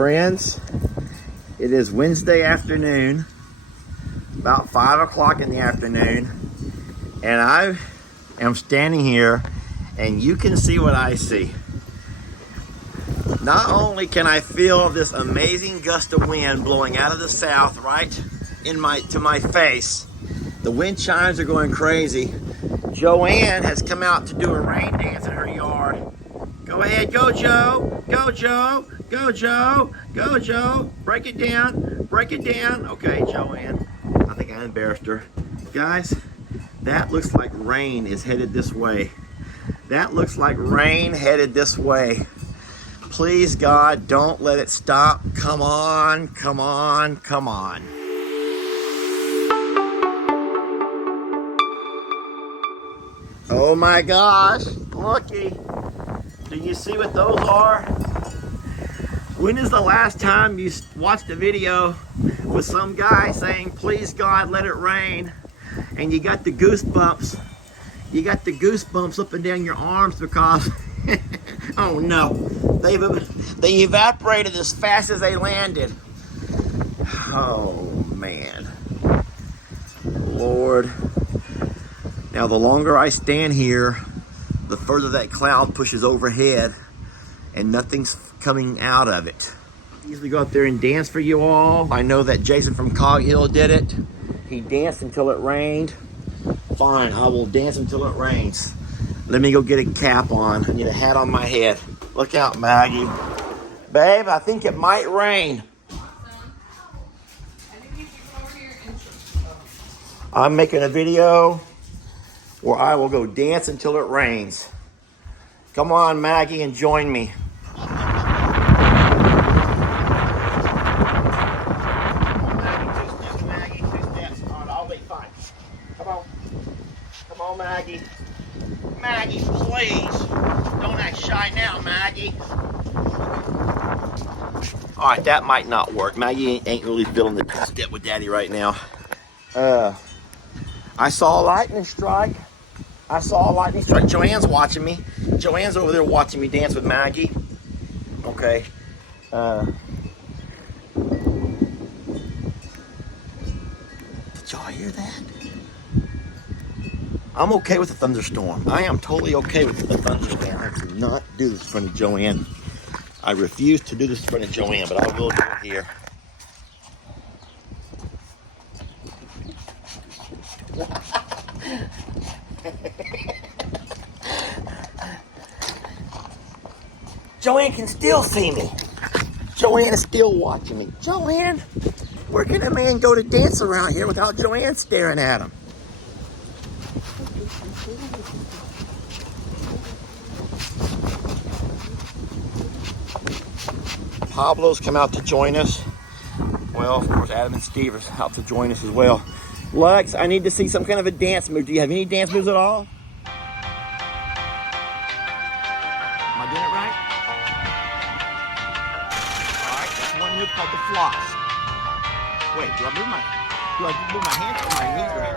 Friends, it is Wednesday afternoon, about 5 o'clock in the afternoon, and I am standing here and you can see what I see. Not only can I feel this amazing gust of wind blowing out of the south right to my face, the wind chimes are going crazy. Joanne has come out to do a rain dance in her yard. Go ahead, go Joe, go Joe, go Joe, go Joe. Break it down, break it down. Okay, Joanne, I think I embarrassed her. Guys, that looks like rain is headed this way. That looks like rain headed this way. Please, God, don't let it stop. Come on, come on, come on. Oh my gosh, looky. Do you see what those are? When is the last time you watched a video with some guy saying, please God, let it rain, and you got the goosebumps? You got the goosebumps up and down your arms because, oh no, they evaporated as fast as they landed. Oh man, Lord. Now the longer I stand here, the further that cloud pushes overhead and nothing's coming out of it. I usually go out there and dance for you all. I know that Jason from Cog Hill did it. He danced until it rained. Fine, I will dance until it rains. Let me go get a cap on. I need a hat on my head. Look out, Maggie. Babe, I think it might rain. I'm making a video where I will go dance until it rains. Come on, Maggie, and join me. Maggie, two steps. All right, I'll be fine. Come on. Come on, Maggie. Maggie, please. Don't act shy now, Maggie. All right, that might not work. Maggie ain't really feeling the two-step with Daddy right now. I saw a lightning strike. Joanne's watching me. Joanne's over there watching me dance with Maggie. Okay. Did y'all hear that? I'm okay with the thunderstorm. I am totally okay with the thunderstorm. I do not do this in front of Joanne. I refuse to do this in front of Joanne, but I will do it here. Joanne can still see me. Joanne is still watching me. Joanne, where can a man go to dance around here without Joanne staring at him? Pablo's come out to join us. Well, of course, Adam and Steve are out to join us as well. Lex, I need to see some kind of a dance move. Do you have any dance moves at all? Am I doing it right? All right, that's one move called the floss. Wait, do I move my hands or my knees right?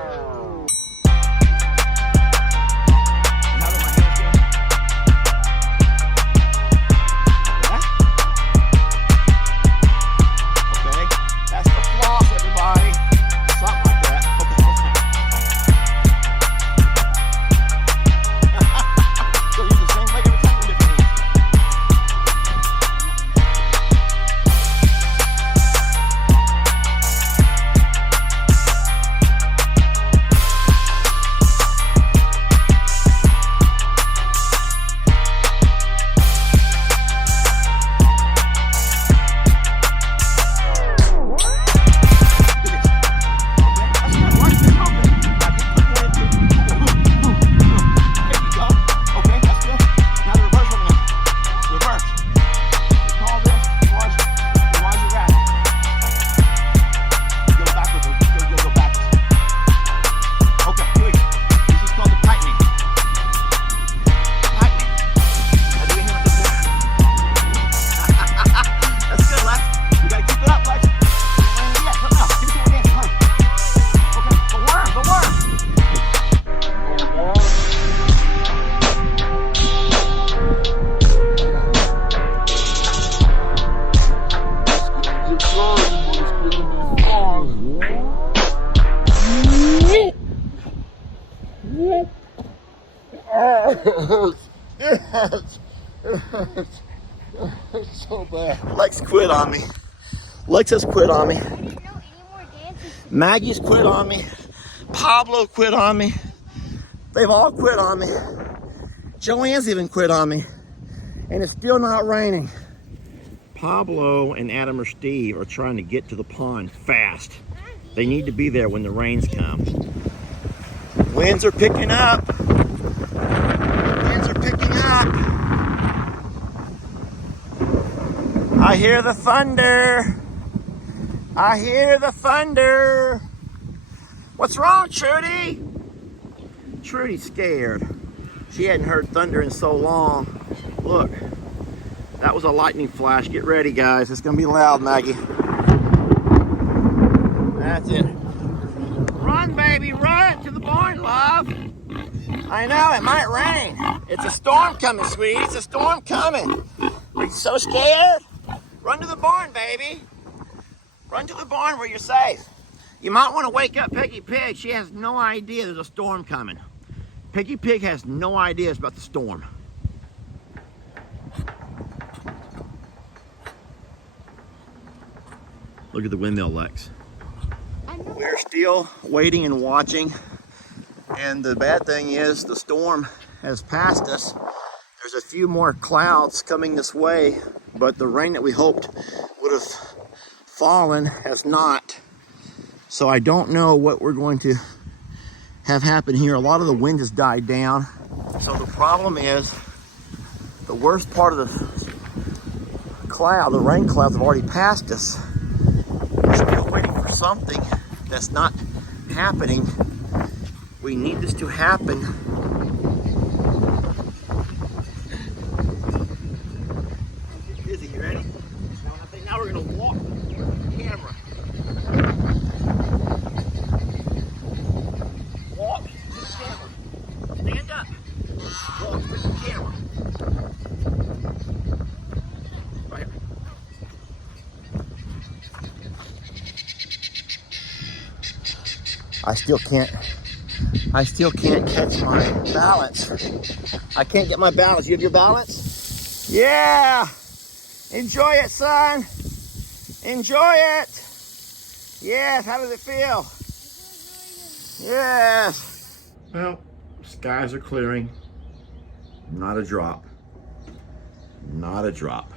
Lex quit on me. Lex has quit on me. Maggie's quit on me. Pablo quit on me. They've all quit on me. Joanne's even quit on me. And it's still not raining. Pablo and Adam or Steve are trying to get to the pond fast. They need to be there when the rains come. Winds are picking up. Winds are picking up. I hear the thunder. I hear the thunder. What's wrong, Trudy? Trudy's scared. She hadn't heard thunder in so long. Look, that was a lightning flash. Get ready, guys. It's gonna be loud, Maggie. That's it. Run, baby, run to the barn, love. I know, it might rain. It's a storm coming, sweetie. It's a storm coming. Are you so scared? Run to the barn, baby. Run to the barn where you're safe. You might want to wake up Piggy Pig. She has no idea there's a storm coming. Piggy Pig has no ideas about the storm. Look at the windmill, Lex. We're still waiting and watching. And the bad thing is the storm has passed us. There's a few more clouds coming this way, but the rain that we hoped would have fallen has not. So I don't know what we're going to have happen here. A lot of the wind has died down. So the problem is the worst part of the cloud, the rain clouds have already passed us. We're still waiting for something that's not happening. We need this to happen. Get busy, you ready? I think now we're gonna walk the camera. Walk to the camera. Stand up. Walk with the camera. Right here. I still can't catch my balance. I can't get my balance. You have your balance? Yeah. Enjoy it, son. Enjoy it. Yes. How does it feel? Yes. Well, skies are clearing. Not a drop. Not a drop.